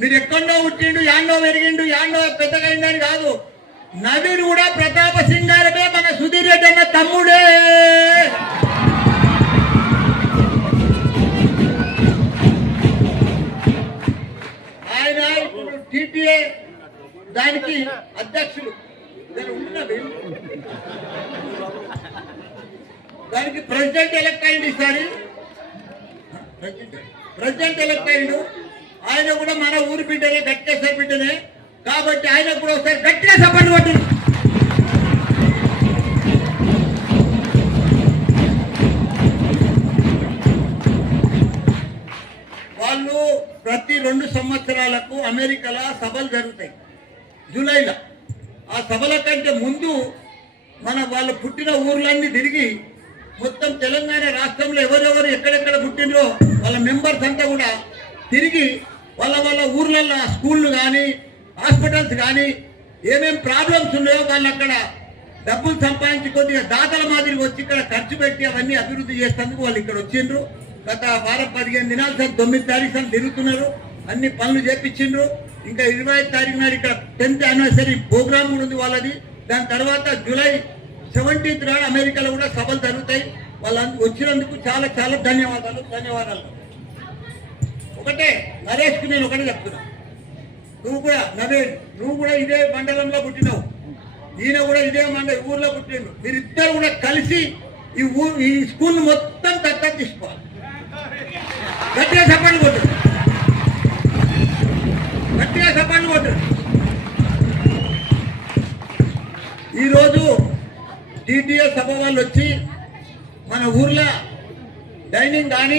మీరు ఎక్కడో పుట్టిండు, యాండో పెరిగిండు, యాండో పెద్దగైందని కాదు. నవీన్ కూడా ప్రతాప సింగారమే, మన సుధీర్ రెడ్డి అన్న తమ్ముడే. ఆయన ఇప్పుడు టీటీఏ దానికి అధ్యక్షులు, దానికి ప్రెసిడెంట్ ఎలక్ట్ అయింది. ఈసారి ప్రెసిడెంట్ ఎలక్ట్ అయ్యిండు. ఆయన కూడా మన ఊరి బిడ్డనే, గట్టిగా బిడ్డనే కాబట్టి ఆయన కూడా ఒకసారి గట్టిగా సపోర్ట్ కొట్టింది. వాళ్ళు ప్రతి 2 సంవత్సరాలకు అమెరికాలో సభలు జరుగుతాయి జూలైలో. ఆ సభల కంటే ముందు వాళ్ళు పుట్టిన ఊర్లన్నీ తిరిగి మొత్తం తెలంగాణ రాష్ట్రంలో ఎవరెవరు ఎక్కడెక్కడ పుట్టినో వాళ్ళ మెంబర్స్ అంతా కూడా తిరిగి వాళ్ళ ఊర్లలో స్కూళ్ళు కానీ హాస్పిటల్స్ కానీ ఏమేం ప్రాబ్లమ్స్ ఉన్నాయో వాళ్ళు అక్కడ డబ్బులు సంపాదించి కొద్దిగా దాతల మాదిరికి వచ్చి ఇక్కడ ఖర్చు పెట్టి అవన్నీ అభివృద్ధి చేసేందుకు వాళ్ళు ఇక్కడ వచ్చిండ్రు. గత వారం 15 దినాలు సార్ 9 తారీఖు తిరుగుతున్నారు, అన్ని పనులు చేపించిండ్రు. ఇంకా 25 తారీఖు నాడు ఇక్కడ 10th యానివర్సరీ ప్రోగ్రామ్ కూడా ఉంది వాళ్ళది. దాని తర్వాత జూలై 17th నాడు అమెరికాలో కూడా సభలు జరుగుతాయి. వాళ్ళు వచ్చినందుకు చాలా చాలా ధన్యవాదాలు. ఒకటే నరేష్కి నేను ఒకటే చెప్తున్నా, నువ్వు కూడా నవీన్, నువ్వు కూడా ఇదే మండలంలో పుట్టినావు, ఈయన కూడా ఇదే ఊర్లో పుట్టిండు. మీరిద్దరు కూడా కలిసి ఈ స్కూల్ మొత్తం దత్తత తీసుకోవాలి. గట్టిగా సపోర్ట్ కొట్టు, గట్టిగా సపోర్ట్ కొట్టు. ఈరోజు టీటీఏ సభ వాళ్ళు వచ్చి మన ఊర్లో డైనింగ్ కానీ